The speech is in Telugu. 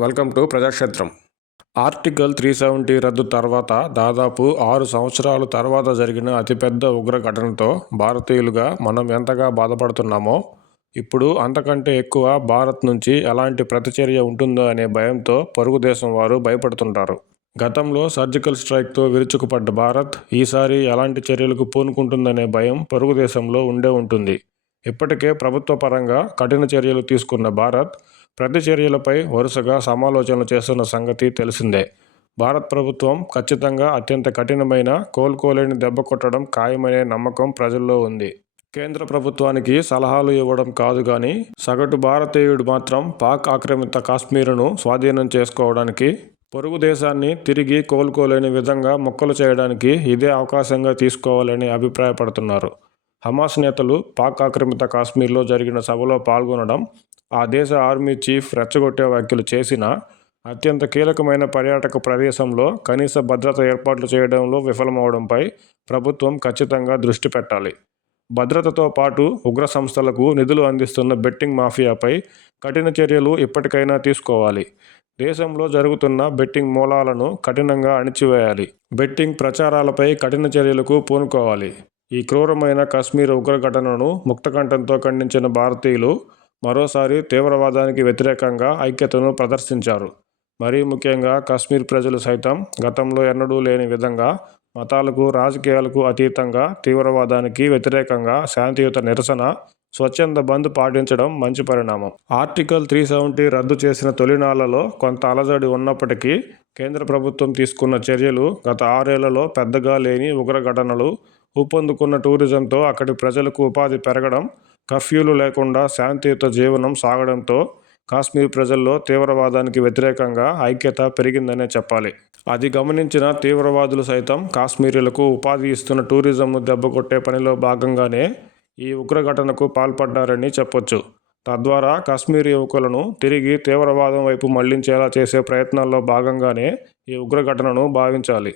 Welcome to Prajakshetram. Article three seventy రద్దు తర్వాత దాదాపు ఆరు సంవత్సరాల తర్వాత జరిగిన అతిపెద్ద ఉగ్ర ఘటనతో భారతీయులుగా మనం ఎంతగా బాధపడుతున్నామో ఇప్పుడు అంతకంటే ఎక్కువ భారత్ నుంచి ఎలాంటి ప్రతిచర్య ఉంటుందో అనే భయంతో పొరుగు దేశం వారు భయపడుతుంటారు. గతంలో సర్జికల్ స్ట్రైక్తో విరుచుకుపడ్డ భారత్ ఈసారి ఎలాంటి చర్యలకు పూనుకుంటుందనే భయం పొరుగు దేశంలో ఉండే ఉంటుంది. ఇప్పటికే ప్రభుత్వ పరంగా కఠిన చర్యలు తీసుకున్న భారత్ ప్రతి చర్యలపై వరుసగా సమాలోచనలు చేస్తున్న సంగతి తెలిసిందే. భారత్ ప్రభుత్వం ఖచ్చితంగా అత్యంత కఠినమైన కోలుకోలేని దెబ్బ కొట్టడం ఖాయమనే నమ్మకం ప్రజల్లో ఉంది. కేంద్ర ప్రభుత్వానికి సలహాలు ఇవ్వడం కాదు కానీ సగటు భారతీయుడు మాత్రం పాక్ ఆక్రమిత కాశ్మీరును స్వాధీనం చేసుకోవడానికి పొరుగు దేశాన్ని తిరిగి కోలుకోలేని విధంగా మొక్కలు చేయడానికి ఇదే అవకాశంగా తీసుకోవాలని అభిప్రాయపడుతున్నారు. హమాస్ నేతలు పాక్ ఆక్రమిత కాశ్మీర్లో జరిగిన సభలో పాల్గొనడం ఆ దేశ ఆర్మీ చీఫ్ రెచ్చగొట్టే వ్యాఖ్యలు చేసిన అత్యంత కీలకమైన పర్యాటక ప్రదేశంలో కనీస భద్రత ఏర్పాట్లు చేయడంలో విఫలమవడంపై ప్రభుత్వం ఖచ్చితంగా దృష్టి పెట్టాలి. భద్రతతో పాటు ఉగ్ర సంస్థలకు నిధులు అందిస్తున్న బెట్టింగ్ మాఫియాపై కఠిన చర్యలు ఇప్పటికైనా తీసుకోవాలి. దేశంలో జరుగుతున్న బెట్టింగ్ మూలాలను కఠినంగా అణిచివేయాలి. బెట్టింగ్ ప్రచారాలపై కఠిన చర్యలకు పూనుకోవాలి. ఈ క్రూరమైన కశ్మీర్ ఉగ్ర ఘటనను ముక్తకంఠంతో ఖండించిన భారతీయులు మరోసారి తీవ్రవాదానికి వ్యతిరేకంగా ఐక్యతను ప్రదర్శించారు. మరీ ముఖ్యంగా కశ్మీర్ ప్రజలు సైతం గతంలో ఎన్నడూ లేని విధంగా మతాలకు రాజకీయాలకు అతీతంగా తీవ్రవాదానికి వ్యతిరేకంగా శాంతియుత నిరసన స్వచ్ఛంద బంద్ పాటించడం మంచి పరిణామం. ఆర్టికల్ త్రీ సెవెంటీ రద్దు చేసిన తొలినాళ్ళలో కొంత అలజడి ఉన్నప్పటికీ కేంద్ర ప్రభుత్వం తీసుకున్న చర్యలు గత ఆరేళ్ళలో పెద్దగా లేని ఉగ్రఘటనలు ఊపందుకున్న టూరిజంతో అక్కడి ప్రజలకు ఉపాధి పెరగడం కర్ఫ్యూలు లేకుండా శాంతియుత జీవనం సాగడంతో కాశ్మీర్ ప్రజల్లో తీవ్రవాదానికి వ్యతిరేకంగా ఐక్యత పెరిగిందనే చెప్పాలి. అది గమనించిన తీవ్రవాదులు సైతం కాశ్మీరీలకు ఉపాధి ఇస్తున్న టూరిజంను దెబ్బకొట్టే పనిలో భాగంగానే ఈ ఉగ్రఘటనకు పాల్పడ్డారని చెప్పొచ్చు. తద్వారా కాశ్మీర్ యువకులను తిరిగి తీవ్రవాదం వైపు మళ్ళించేలా చేసే ప్రయత్నాల్లో భాగంగానే ఈ ఉగ్రఘటనను భావించాలి.